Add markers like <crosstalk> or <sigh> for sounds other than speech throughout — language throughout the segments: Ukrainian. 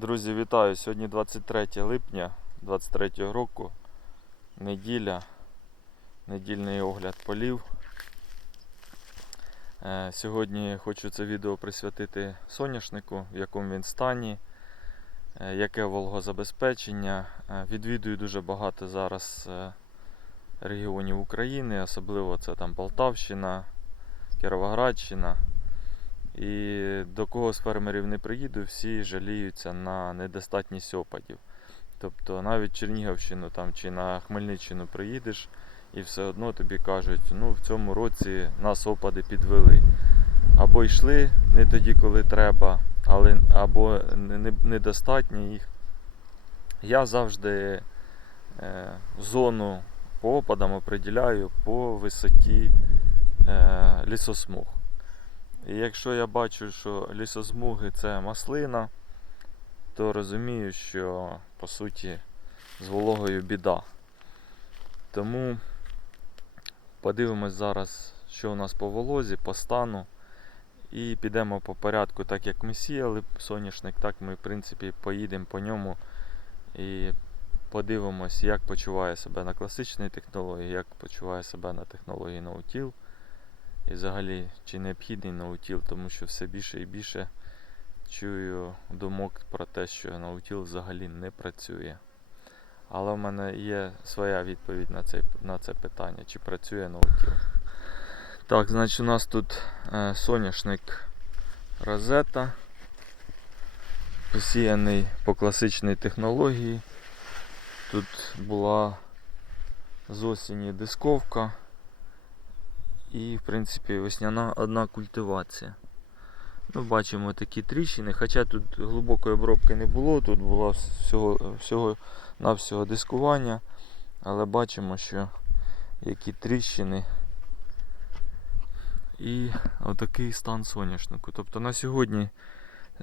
Друзі, вітаю! Сьогодні 23 липня 23 року. Неділя. Недільний огляд полів. Е, Сьогодні хочу це відео присвятити соняшнику, в якому він стані, е, яке вологозабезпечення. Е, Відвідую дуже багато зараз регіонів України, особливо це там Полтавщина, Кіровоградщина. І до кого з фермерів не приїду, всі жаліються на недостатність опадів. Тобто навіть Чернігівщину там, чи на Хмельниччину приїдеш, і все одно тобі кажуть, ну в цьому році нас опади підвели. Або йшли не тоді, коли треба, але або не- не- недостатньо їх. Я завжди е, зону по опадам определяю по висоті е, лісосмуг. І якщо я бачу, що лісозмуги це маслина, то розумію, що по суті з вологою біда. Тому подивимось зараз, що у нас по волозі, по стану. І підемо по порядку, так як ми сіяли соняшник, так ми в принципі поїдемо по ньому і подивимось, як почуває себе на класичній технології, як почуває себе на технології ноутіл. І взагалі, чи необхідний наутіл, тому що все більше і більше чую думок про те, що наутіл взагалі не працює. Але в мене є своя відповідь на це, на це питання, чи працює наутіл. Так, значить у нас тут е, соняшник розета, посіяний по класичній технології. Тут була з осені дисковка і, в принципі, весняна одна культивація. Ну, бачимо такі тріщини, хоча тут глибокої обробки не було, тут було всього, всього навсього дискування, але бачимо, що які тріщини і отакий стан соняшнику. Тобто на сьогодні,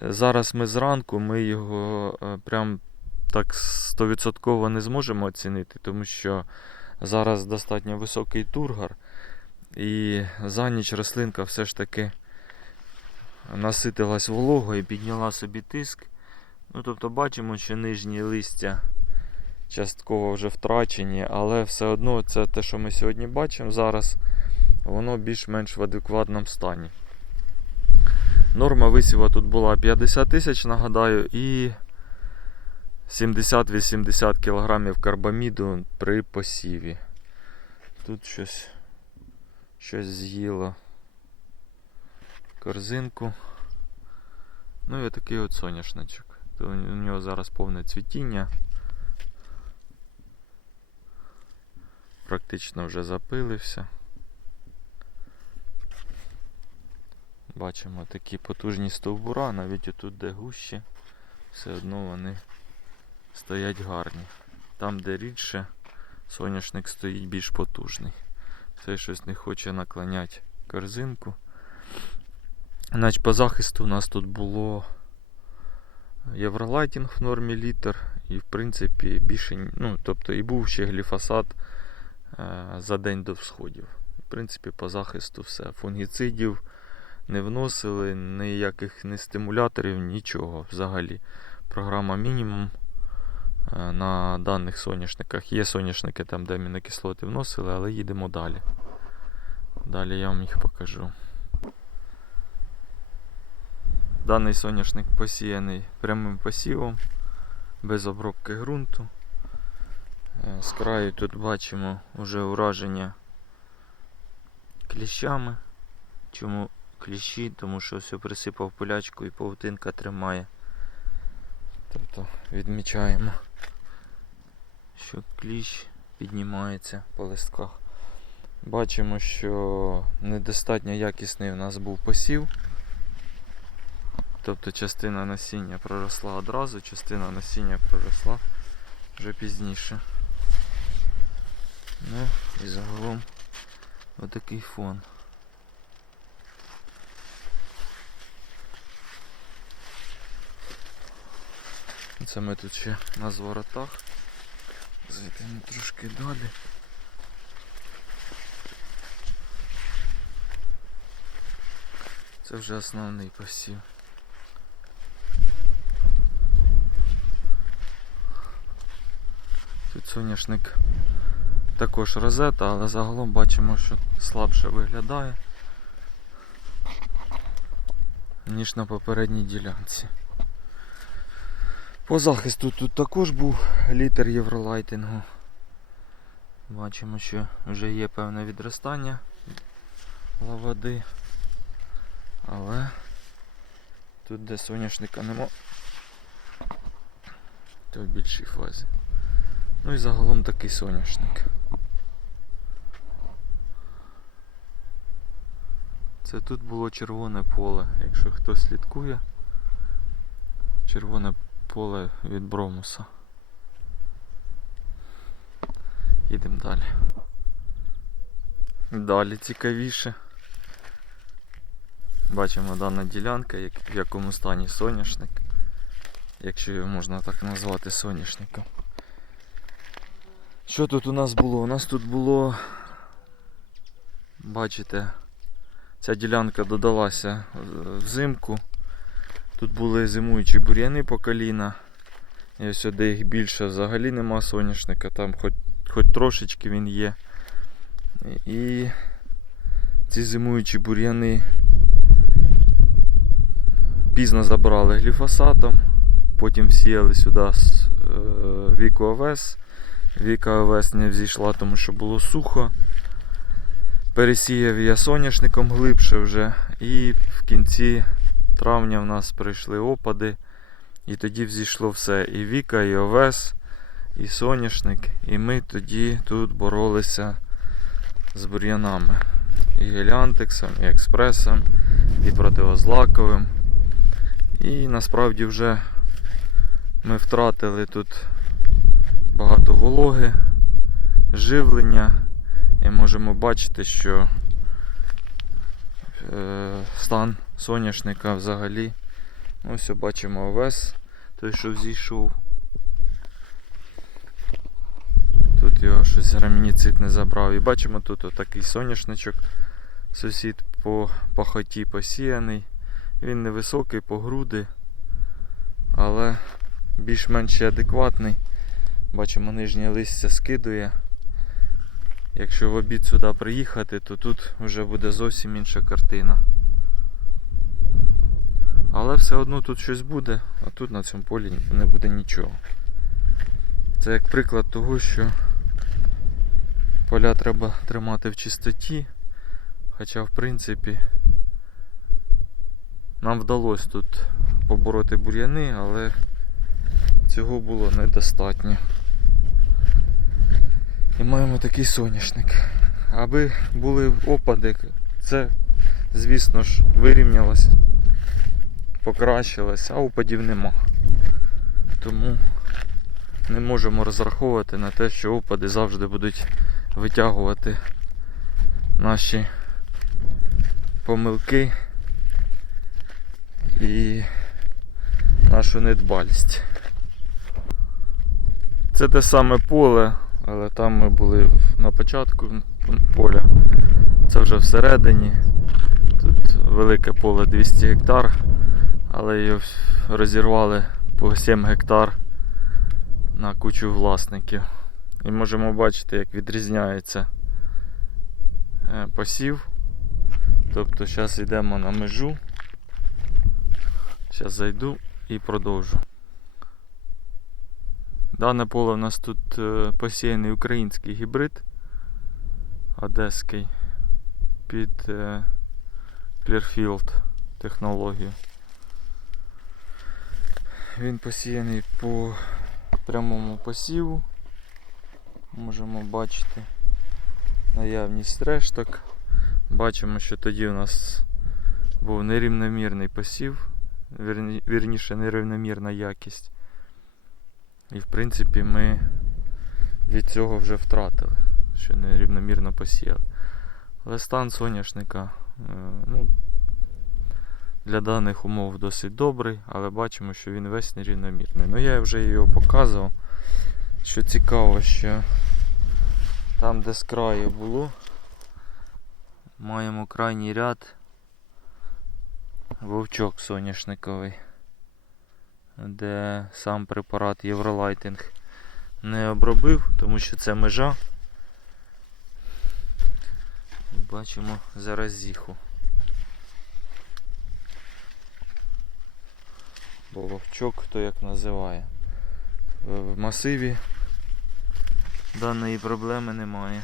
е, зараз ми зранку, ми його е, прям так 100% не зможемо оцінити, тому що зараз достатньо високий тургор. І за ніч рослинка все ж таки наситилась вологою і підняла собі тиск. Ну, тобто бачимо, що нижні листя частково вже втрачені, але все одно це те, що ми сьогодні бачимо зараз, воно більш-менш в адекватному стані. Норма висіва тут була 50 тисяч, нагадаю, і 70-80 кг карбаміду при посіві. Тут щось щось з'їло корзинку. Ну і такий от соняшничок. То у нього зараз повне цвітіння. Практично вже запилився. Бачимо такі потужні стовбура, навіть отут, де гущі, все одно вони стоять гарні. Там, де рідше, соняшник стоїть більш потужний. Цей щось не хоче наклоняти корзинку. Значить, по захисту у нас тут було Євролайтінг в нормі літр. І в принципі більше, ну, тобто і був ще гліфосат е, за день до всходів. В принципі, по захисту все. Фунгіцидів не вносили, ніяких не стимуляторів, нічого взагалі. Програма мінімум на даних соняшниках. Є соняшники там, де амінокислоти вносили, але їдемо далі. Далі я вам їх покажу. Даний соняшник посіяний прямим посівом, без обробки ґрунту. Е, З краю тут бачимо вже ураження кліщами. Чому кліщі? Тому що все присипав пилячку і павутинка тримає. Тобто відмічаємо, що кліщ піднімається по листках. Бачимо, що недостатньо якісний у нас був посів. Тобто частина насіння проросла одразу, частина насіння проросла вже пізніше. Ну і загалом отакий фон. Це ми тут ще на зворотах. Зайдемо ну трошки далі. Це вже основний посів. Тут соняшник також розета, але загалом бачимо, що слабше виглядає, ніж на попередній ділянці. По захисту тут також був літер євролайтингу. Бачимо, що вже є певне відростання лавади. Але тут де соняшника нема, то в більшій фазі. Ну і загалом такий соняшник. Це тут було червоне поле, якщо хто слідкує. Червоне поле від Бромуса. Їдемо далі. Далі цікавіше. Бачимо дана ділянка, як, в якому стані соняшник, якщо його можна так назвати соняшником. Що тут у нас було? У нас тут було, бачите, ця ділянка додалася е, взимку. Тут були зимуючі бур'яни по коліна. І ось де їх більше взагалі нема соняшника, там хоч, хоч трошечки він є. І ці зимуючі бур'яни пізно забрали гліфосатом, потім всіяли сюди з е, Віку Овес. Віка Овес не взійшла, тому що було сухо. Пересіяв я соняшником глибше вже. І в кінці травня в нас прийшли опади. І тоді взійшло все. І Віка, і Овес, і соняшник. І ми тоді тут боролися з бур'янами. І геліантексом, і експресом, і противозлаковим. І насправді вже ми втратили тут багато вологи, живлення. І можемо бачити, що е, стан соняшника взагалі. Ось бачимо овес, той, що взійшов. Тут його щось грамініцит не забрав. І бачимо тут отакий соняшничок. Сусід по пахоті посіяний. Він невисокий по груди, але більш-менш адекватний. Бачимо, нижнє листя скидує. Якщо в обід сюди приїхати, то тут вже буде зовсім інша картина. Але все одно тут щось буде, а тут на цьому полі не буде нічого. Це як приклад того, що поля треба тримати в чистоті. Хоча в принципі нам вдалося тут побороти бур'яни, але цього було недостатньо. І маємо такий соняшник. Аби були опади, це, звісно ж, вирівнялось, покращилось, а опадів нема. Тому не можемо розраховувати на те, що опади завжди будуть витягувати наші помилки і нашу недбалість. Це те саме поле, але там ми були на початку поля. Це вже всередині. Тут велике поле 200 гектар, але його розірвали по 7 гектар на кучу власників. І можемо бачити, як відрізняється е, посів. Тобто зараз йдемо на межу. Зараз зайду і продовжу. Дане поле у нас тут е, посіяний український гібрид одеський під е, Clearfield технологію. Він посіяний по прямому посіву. Можемо бачити наявність решток. Бачимо, що тоді у нас був нерівномірний посів, вірні- вірніше нерівномірна якість. І в принципі ми від цього вже втратили, що нерівномірно посіяли. Але стан соняшника е, ну, для даних умов досить добрий, але бачимо, що він весь нерівномірний. Ну я вже його показував. Що цікаво, що там, де з краю було, маємо крайній ряд вовчок соняшниковий, де сам препарат Євролайтинг не обробив, тому що це межа. Бачимо зараз зіху. Бо вовчок хто як називає. В в масиві даної проблеми немає.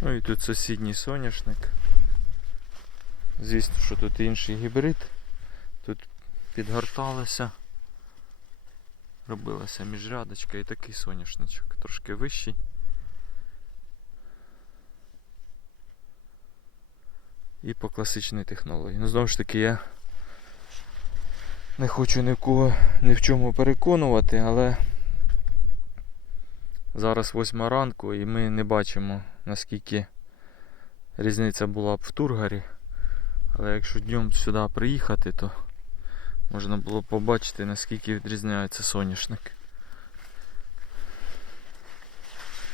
Ну і тут сусідній соняшник. Звісно, що тут інший гібрид. Тут підгорталося. Робилася міжрядочка і такий соняшничок, трошки вищий. І по класичній технології. Ну, знову ж таки, я не хочу ні в кого ні в чому переконувати, але зараз восьма ранку і ми не бачимо наскільки різниця була б в Тургарі. Але якщо днем сюди приїхати, то можна було побачити наскільки відрізняється соняшник.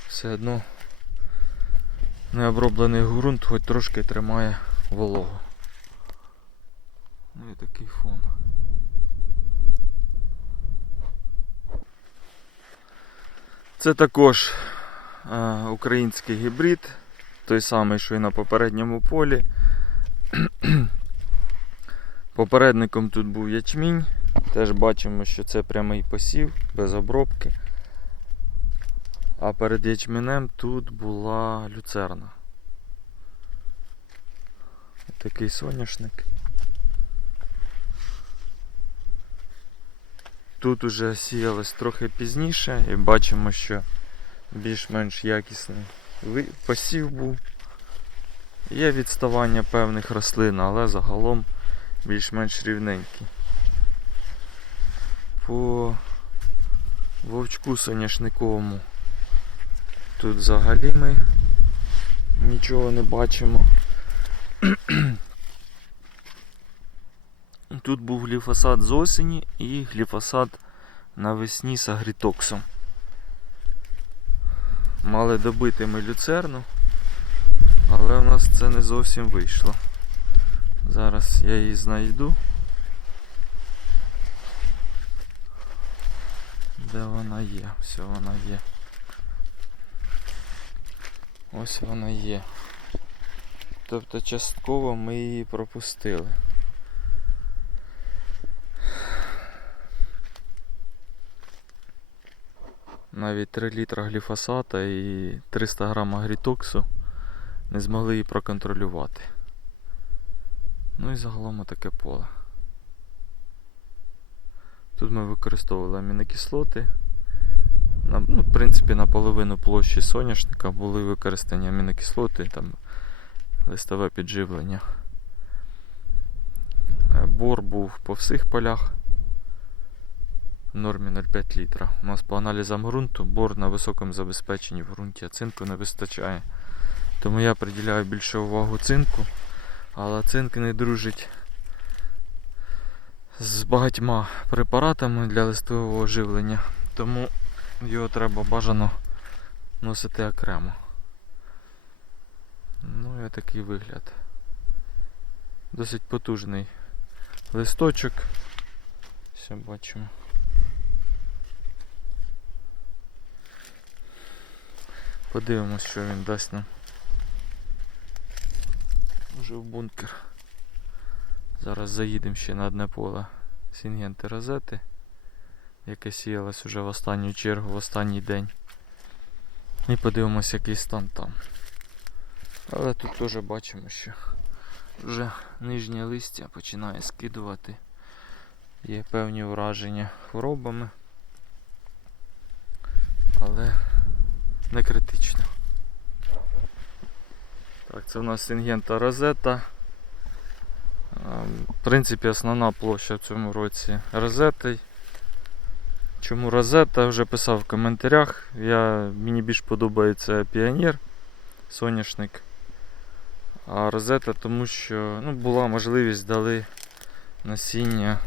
Все одно необроблений ґрунт хоч трошки тримає вологу. Ну і такий фон. Це також е, український гібрид, той самий, що і на попередньому полі. <clears throat> Попередником тут був ячмінь. Теж бачимо, що це прямий посів, без обробки. А перед ячменем тут була люцерна. Такий соняшник. Тут уже сіялось трохи пізніше і бачимо, що більш-менш якісний посів був. Є відставання певних рослин, але загалом більш-менш рівненький. По вовчку соняшниковому тут взагалі ми нічого не бачимо. <clears throat> Тут був гліфосат з осені і гліфосат навесні з агрітоксом. Мали добити ми люцерну, але у нас це не зовсім вийшло. Зараз я її знайду. Де вона є? Все вона є. Ось вона є. Тобто частково ми її пропустили. Навіть 3 літра гліфосата і 300 грам агрітоксу не змогли її проконтролювати. Ну і загалом таке поле. Тут ми використовували амінокислоти. На, ну, в принципі, на половину площі соняшника були використані амінокислоти, там листове підживлення. Е, Бор був по всіх полях в нормі 0,5 літра. У нас по аналізам ґрунту бор на високому забезпеченні в ґрунті, а цинку не вистачає. Тому я приділяю більше увагу цинку, але цинк не дружить з багатьма препаратами для листового живлення, тому його треба бажано носити окремо. Ну і такий вигляд. Досить потужний листочок. Все бачимо. Подивимось, що він дасть нам. Уже в бункер. Зараз заїдемо ще на одне поле Сінгенти розети, яке сіялось уже в останню чергу, в останній день. І подивимося, який стан там. Але тут теж бачимо, що вже нижнє листя починає скидувати. Є певні враження хворобами. Але не критично. Так, це у нас Сінгента розета. Ем, В принципі, основна площа в цьому році розети. Чому розета? Вже писав в коментарях. Я, мені більш подобається піонер, соняшник. А розета, тому що ну, була можливість дали насіння,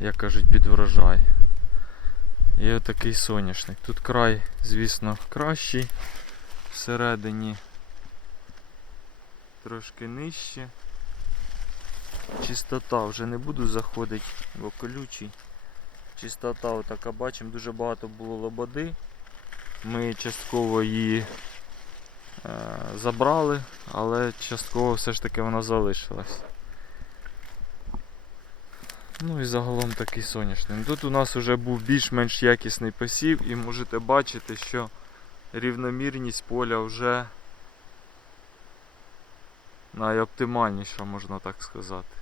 як кажуть, під врожай. І отакий соняшник. Тут край, звісно, кращий всередині. Трошки нижче. Чистота вже не буду заходити, бо колючий. Чистота така бачимо, дуже багато було лободи. Ми частково її забрали, але частково все ж таки вона залишилась. Ну і загалом такий соняшник. Тут у нас вже був більш-менш якісний посів і можете бачити, що рівномірність поля вже найоптимальніша, можна так сказати.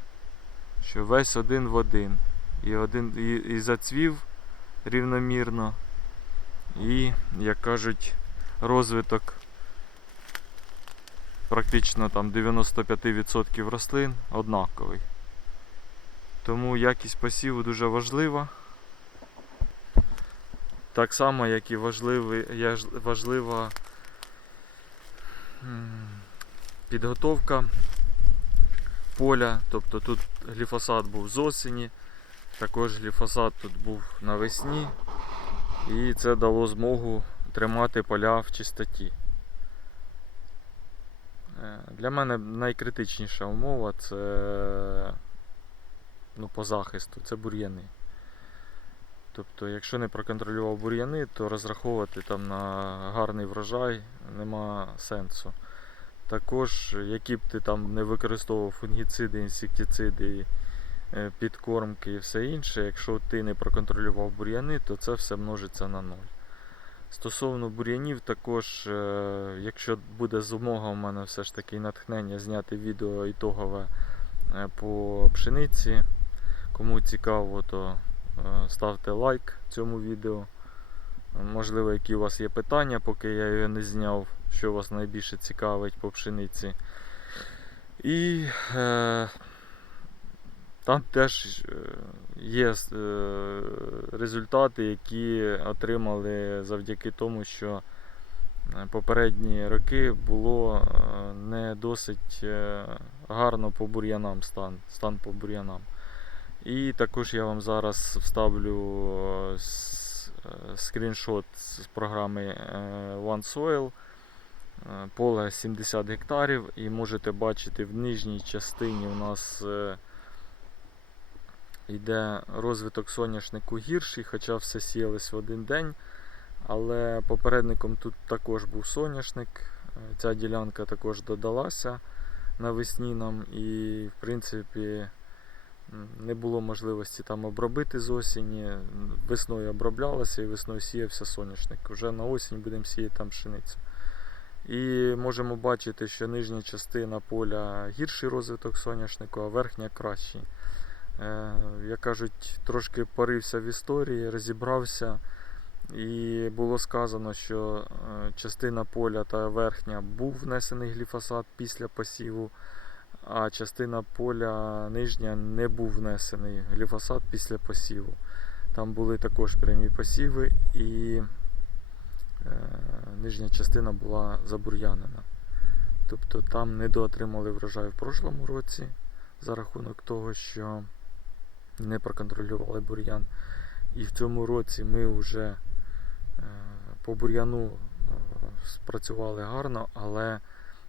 Що весь один в один. І, один, і, і зацвів рівномірно. І, як кажуть, розвиток практично там 95% рослин однаковий. Тому якість посіву дуже важлива. Так само, як і важлива підготовка поля. Тобто тут гліфосат був з осені, також гліфосат тут був навесні. І це дало змогу тримати поля в чистоті. Е, Для мене найкритичніша умова це ну, по захисту, це бур'яни. Тобто, якщо не проконтролював бур'яни, то розраховувати там на гарний врожай нема сенсу. Також, які б ти там не використовував фунгіциди, інсектициди, е, підкормки і все інше, якщо ти не проконтролював бур'яни, то це все множиться на ноль. Стосовно бур'янів, також, е, якщо буде змога у мене все ж таки натхнення зняти відео ітогове е, по пшениці, кому цікаво, то е, ставте лайк цьому відео. Можливо, які у вас є питання, поки я його не зняв, що вас найбільше цікавить по пшениці. І е, там теж е, є е, результати, які отримали завдяки тому, що е, попередні роки було не досить гарно по бур'янам стан, стан по бур'янам. І також я вам зараз вставлю скріншот з програми OneSoil. Поле 70 гектарів, і можете бачити в нижній частині у нас йде розвиток соняшнику гірший, хоча все сіялось в один день. Але попередником тут також був соняшник. Ця ділянка також додалася навесні нам і, в принципі, не було можливості там обробити з осені. Весною оброблялося і весною сіявся соняшник. Вже на осінь будемо сіяти там пшеницю. І можемо бачити, що нижня частина поля гірший розвиток соняшнику, а верхня кращий. Е, як кажуть, трошки порився в історії, розібрався. І було сказано, що е, частина поля та верхня був внесений гліфосат після посіву, а частина поля нижня не був внесений гліфосат після посіву. Там були також прямі посіви і е, нижня частина була забур'янена. Тобто там недоотримали врожай в прошлому році за рахунок того, що не проконтролювали бур'ян. І в цьому році ми вже е, по бур'яну е, спрацювали гарно, але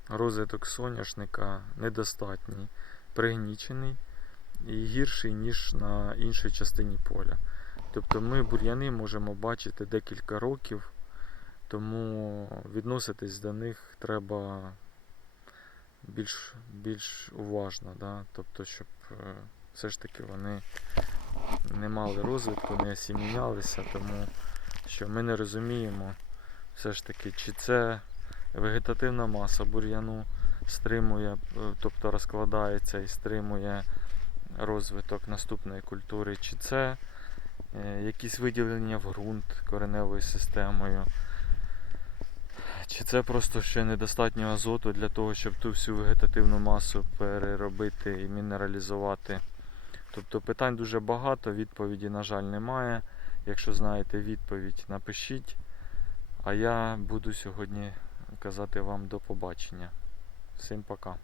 розвиток соняшника недостатній, пригнічений і гірший, ніж на іншій частині поля. Тобто ми бур'яни можемо бачити декілька років, тому відноситись до них треба більш, більш уважно. Да? Тобто, щоб е, все ж таки вони не мали розвитку, не осімінялися, тому що ми не розуміємо все ж таки, чи це вегетативна маса бур'яну стримує, е, тобто розкладається і стримує розвиток наступної культури, чи це е, якісь виділення в ґрунт кореневою системою. Чи це просто ще недостатньо азоту для того, щоб ту всю вегетативну масу переробити і мінералізувати? Тобто питань дуже багато, відповіді, на жаль, немає. Якщо знаєте відповідь, напишіть. А я буду сьогодні казати вам до побачення. Всім пока.